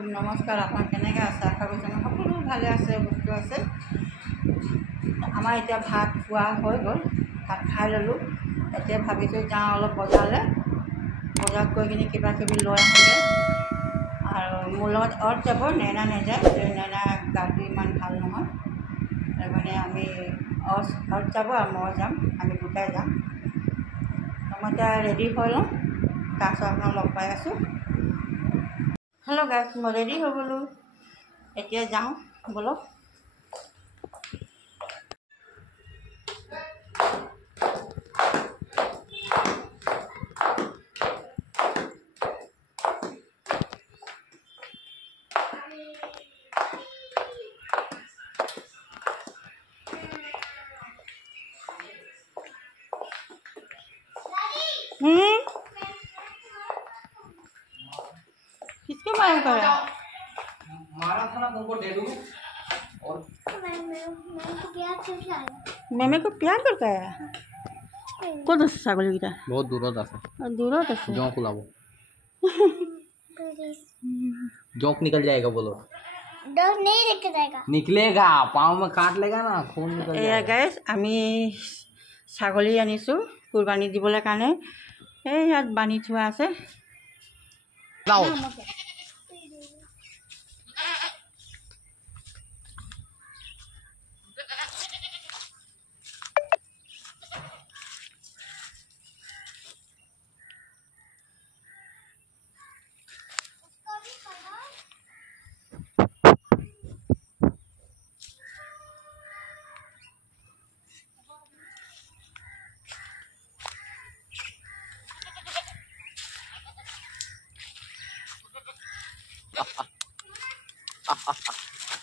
নমস্কাৰ। আপোনাক কেনেকৈ আছে? আশা কৰিছোঁ সকলো ভালে আছে, বস্তু আছে। আমাৰ এতিয়া ভাত খোৱা হৈ গ'ল, ভাত খাই ল'লোঁ। এতিয়া ভাবিছোঁ যাওঁ অলপ বজাৰলৈ, বজাৰ কৰি কিনি কিবা কিবি লৈ আহোঁগৈ। আৰু মোৰ লগত অত যাব, নেনা নাযায়, নেনা গাটো ইমান ভাল নহয়, তাৰমানে আমি অত যাব আৰু মই যাম, আমি দুটাই যাম। মই এতিয়া ৰেডি হৈ লওঁ, তাৰপিছত আপোনাক লগ পাই আছোঁ। হেল্ল' গাইছ, মই ৰেডি হৈ গ'লোঁ, এতিয়া যাওঁ ব'লক। किसके मालूम करा? मारा था ना तुमको दे दूँ। और मेमे को प्यार करता है। कौन सा ছাগলী কিটা? बहुत दूरत আছে। दूरत আছে। जोंक लाओ। जोंक निकल जाएगा बोलो। जोंक नहीं निकल जाएगा। निकलेगा, पाँव में काट लेगा ना, खून निकल এয়া जाएगा। গাইছ, আমি ছাগলী আনিছোঁ কুৰবানী দিবলৈ কাৰণে। এই ইয়াত বান্ধি থোৱা আছে। लाओ।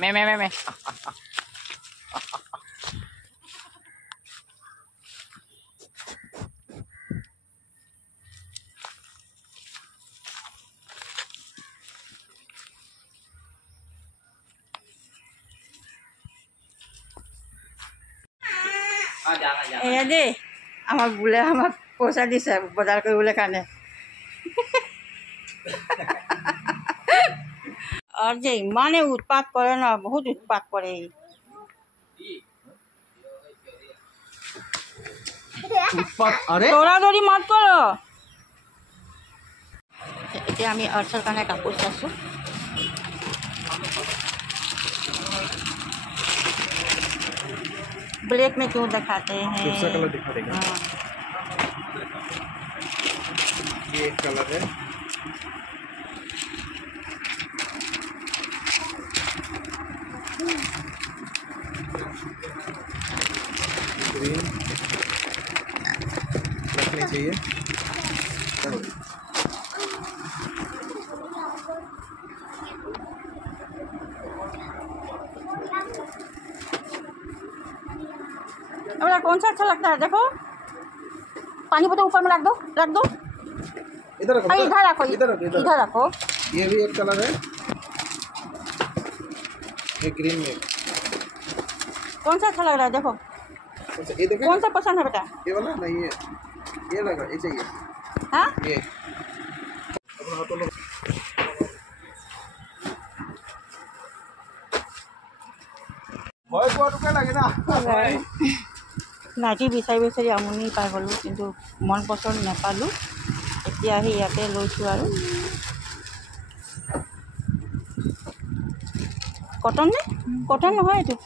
मैं এয়া দেই, আমাক বোলে আমাক পইচা দিছে বজাৰ কৰিবলৈ কাৰণে। আৰু যে ইমানে উৎপাত কৰে ন, বহুত উৎপাত কৰে। अरे দৌৰা-দৌৰি মাত কৰ। এতিয়া আমি অৰ্থৰ কাৰণে কাপোৰ চাইছোঁ। ब्लैक में क्यों दिखाते हैं? दूसरा कलर दिखा देगा। हाँ। ये एक कलर है। ग्रीन रखनी चाहिए। अब कौन सा अच्छा लगता है? देखो, पानी बोतल ऊपर में रख दो, रख दो। इधर रखो, अरे इधर रखो, इधर रखो, इधर रखो। ये भी एक कलर है, ये ग्रीन में। कौन सा अच्छा लग रहा है? देखो, ये देखो, कौन सा पसंद है बेटा? ये वाला नहीं, ये लग रहा है, ये चाहिए। हाँ, ये अपना हाथों में लगे ना। নাইটি বিচাৰি বিচাৰি আমনি পাই গ'লোঁ, কিন্তু মন পচন্দ নাপালোঁ। এতিয়া আহি ইয়াতে লৈছোঁ। আৰু কটন নে? কটন নহয় এইটো,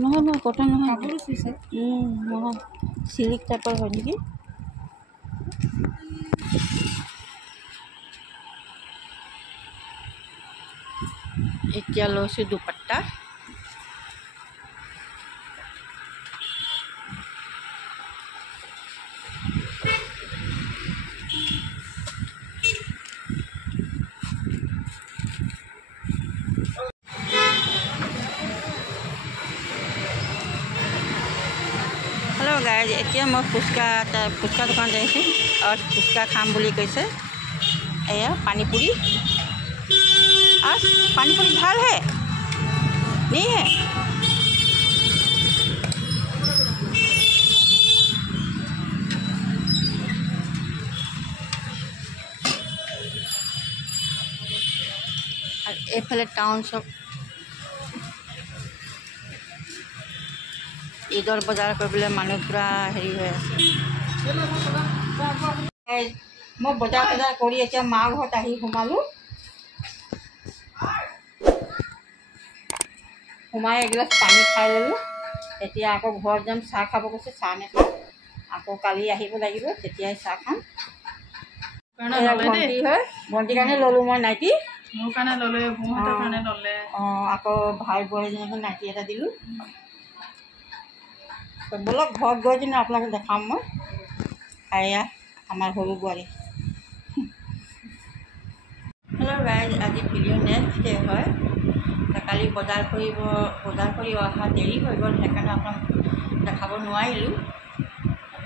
নহয় নহয়, কটন নহয়, নহয়, চিল্ক টাইপৰ হয় নেকি? এতিয়া লৈছোঁ দুপাট্টা। हेलो गाइज, এতিয়া মই ফুচকা দোকানত আহিছোঁ আৰু ফুচকা খাম বুলি কৈছে। এয়া পানীপুৰি, আৰু পানীপুৰি ভাল হে, नहीं है? এইফালে টাউন চক ঈদৰ বজাৰ কৰিবলৈ মানুহ পূৰা হেৰি হৈ আছে। মই বজাৰ কৰি এতিয়া মা ঘৰত আহি সোমালোঁ। সোমাই এগিলাচ পানী খাই ল'লোঁ। এতিয়া আকৌ ঘৰত যাম, চাহ খাব কৈছে, চাহ নাখাওঁ। আকৌ কালি আহিব লাগিব, তেতিয়াই চাহ খাম। ভণ্টি হয়, ভণ্টিৰ কাৰণে ল'লোঁ মই নাইটি। মোৰ কাৰণে ল'লে, মোহঁতৰ কাৰণে ল'লে। অঁ, আকৌ ভাই বোৱাৰীজনীকো নাইটি এটা দিলোঁ। ব'লক ঘৰত গৈ কিনে আপোনালোকে দেখাম মই। এয়া আমাৰ সৰু বোৱাৰী। হেল্ল' গাইজ, আজি ভিডিঅ' নেক্সট ডে হয়। কালি বজাৰ কৰি অহা দেৰি হৈ গ'ল, সেইকাৰণে আপোনাক দেখাব নোৱাৰিলোঁ।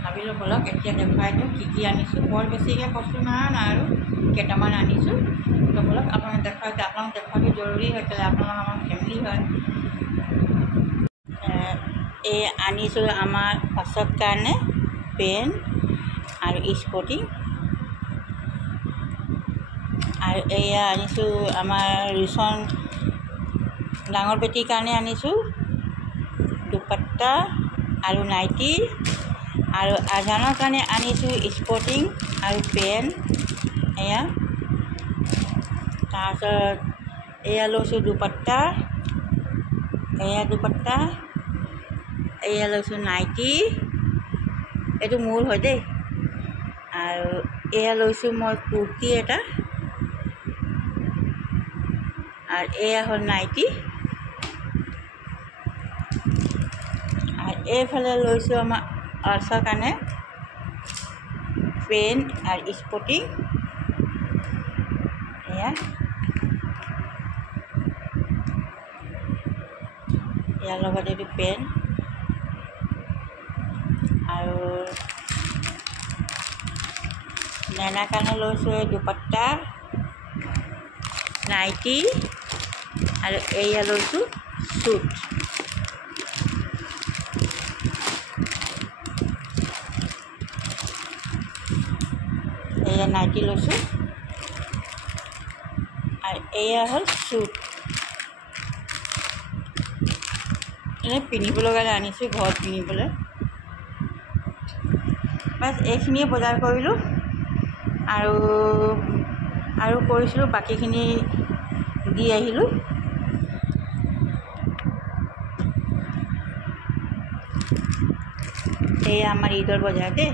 ভাবিলোঁ ব'লক এতিয়া দেখুৱাই দিওঁ কি কি আনিছোঁ। বৰ বেছিকৈ বস্তু নাই আৰু কেইটামান আনিছোঁ। তো ব'লক আপোনাক দেখুৱাইছোঁ। আপোনাক দেখুৱাটো জৰুৰী হৈ পেলাই, আপোনালোক আমাৰ ফেমিলি হয়। এই আনিছোঁ আমাৰ পাছত কাৰণে পেন আৰু স্পৰ্টিং। আৰু এয়া আনিছোঁ আমাৰ ৰিচন ডাঙৰ বেটীৰ কাৰণে আনিছোঁ দুপাট্টা আৰু নাইটি। আৰু আজানৰ কাৰণে আনিছোঁ স্পৰ্টিং আৰু পেন। এয়া তাৰপিছত এয়া লৈছোঁ দুপাট্টা, এয়া দুপাট্টা, এয়া লৈছোঁ নাইটি, এইটো মোৰ হয় দেই। আৰু এয়া লৈছোঁ মই কুৰ্তি এটা, আৰু এয়া হ'ল নাইটি। আৰু এইফালে লৈছোঁ আমাৰ আৰ্চৰ কাৰণে পেন আৰু স্পৰ্টিং। এয়া ইয়াৰ লগত এইটো পেন আৰু নেনাৰ কাৰণে লৈছোঁ দুপাট্টা, নাইটি, আৰু এয়া লৈছোঁ চুট। এয়া নাইটি লৈছোঁ আৰু এয়া হ'ল চুট। এনেই পিন্ধিবলৈ কাৰণে আনিছোঁ, ঘৰত পিন্ধিবলৈ। বাছ এইখিনিয়ে বজাৰ কৰিলোঁ। আৰু কৰিছিলোঁ, বাকীখিনি দি আহিলোঁ। এয়া আমাৰ ঈদৰ বজাৰ দেই।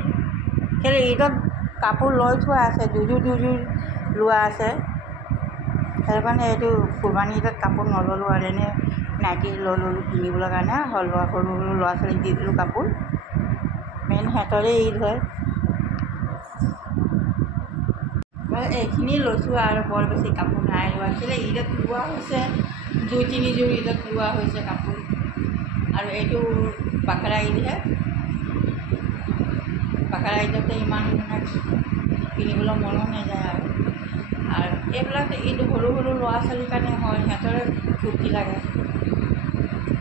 কেলৈ ঈদত কাপোৰ লৈ থোৱা আছে, দুযোৰ লোৱা আছে। সেইটো কাৰণে এইটো কুৰবানী ঈদত কাপোৰ নল'লোঁ আৰু এনেই নাইটি লৈ ল'লোঁ পিন্ধিবলৈ কাৰণে। সৰু সৰু ল'ৰা ছোৱালীক দি দিলোঁ কাপোৰ। মেইন সিহঁতৰে ঈদ হয়। মই এইখিনি লৈছোঁ আৰু বৰ বেছি কাপোৰ নাই লোৱা। কেলৈ ঈদত লোৱা হৈছে 2-3 যোৰ ঈদত লোৱা হৈছে কাপোৰ। আৰু এইটো বাকৰা ঈদহে। বাকৰা ঈদতে ইমান মানে পিন্ধিবলৈ মনো নাযায় আৰু এইবিলাক ঈদ সৰু ল'ৰা ছোৱালীৰ কাৰণে হয়, সিহঁতৰে ফূৰ্তি লাগে।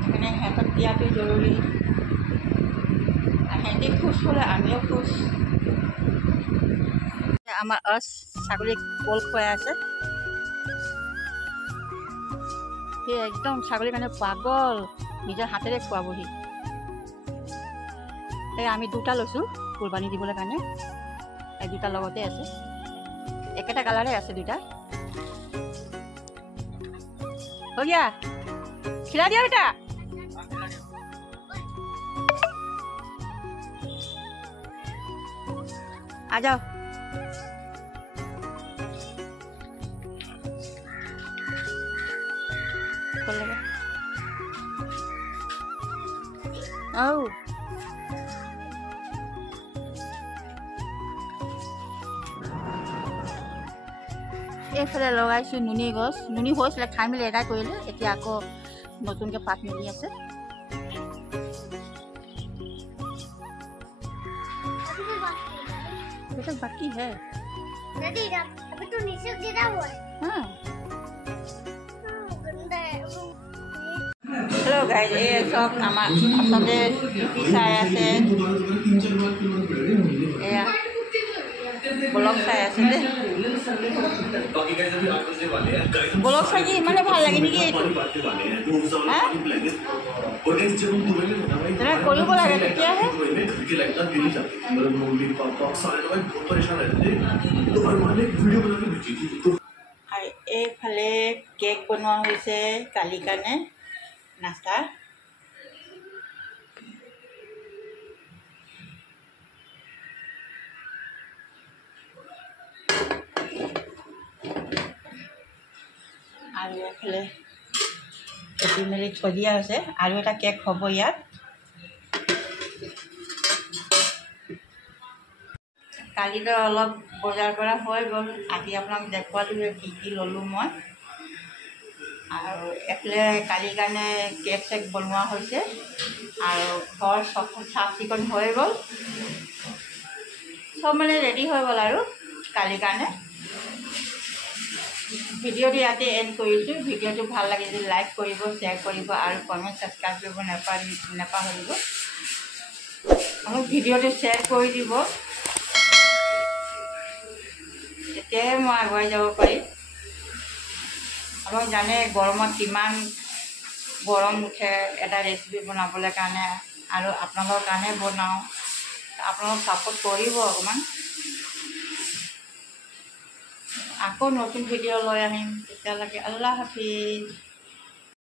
সেইকাৰণে সিহঁতক দিয়াটো জৰুৰী। সিহঁতি খুচ হ'লে আমিও খুচ। আমাৰ ছাগলীক কল খুৱাই আছে। সি একদম ছাগলীৰ কাৰণে পাগল, নিজৰ হাতেৰে খুৱাবহি। সেই আমি 2টা লৈছোঁ কুৰবানী দিবলৈ কাৰণে। এই 2টা লগতে আছে, একেটা কালাৰে আছে 2টা। হৈ গিয়া खिला दिया बेटा। आ जाओ। आओ এইফালে লগাইছোঁ নুনি গছ। নুনি হৈছিলে, খাই মেলি এদাই কৰিলে। এতিয়া আকৌ নতুনকৈ পাত মেলি আছে। बेटा बाकी है दादी अभी तो नीचे गिरा हुआ है। हाँ गंदा है। हेलो गाइस, ये सब आमा आसते टिपी चाय আছে। এয়া ব্লগ চাই আছে দেই ব্লগ চাই কি ইমানে ভাল লাগে নেকি এইটো হা তেনে কৰিব লাগে তেতিয়াহে আৰু এইফালে কেক বনোৱা হৈছে কালিৰ কাৰণে নাস্তা আৰু এইফালে কাটি মেলি থৈ দিয়া হৈছে আৰু এটা কেক হ'ব ইয়াত কালিলৈ অলপ বজাৰ কৰা হৈ গ'ল আহি আপোনাক দেখুৱালোঁ কি কি ল'লোঁ মই আৰু এইফালে কালিৰ কাৰণে কেক চেক বনোৱা হৈছে আৰু ঘৰ চব চাফ চিকুণ হৈ গ'ল চব মানে ৰেডি হৈ গ'ল আৰু কালিৰ কাৰণে ভিডিঅ'টো ইয়াতে এণ্ড কৰিছোঁ ভিডিঅ'টো ভাল লাগে যদি লাইক কৰিব শ্বেয়াৰ কৰিব আৰু কমেণ্ট ছাবস্ক্ৰাইব কৰিব নাপাহৰিব মোক ভিডিঅ'টো শ্বেয়াৰ কৰি দিব তেতিয়াহে মই আগুৱাই যাব পাৰিম আপোনাক জানে গৰমত কিমান গৰম উঠে এটা ৰেচিপি বনাবলৈ কাৰণে আৰু আপোনালোকৰ কাৰণে বনাওঁ আপোনালোক ছাপোৰ্ট কৰিব অকণমান আকৌ নতুন ভিডিঅ' লৈ আহিম তেতিয়ালৈকে আল্লাহ হাফিজ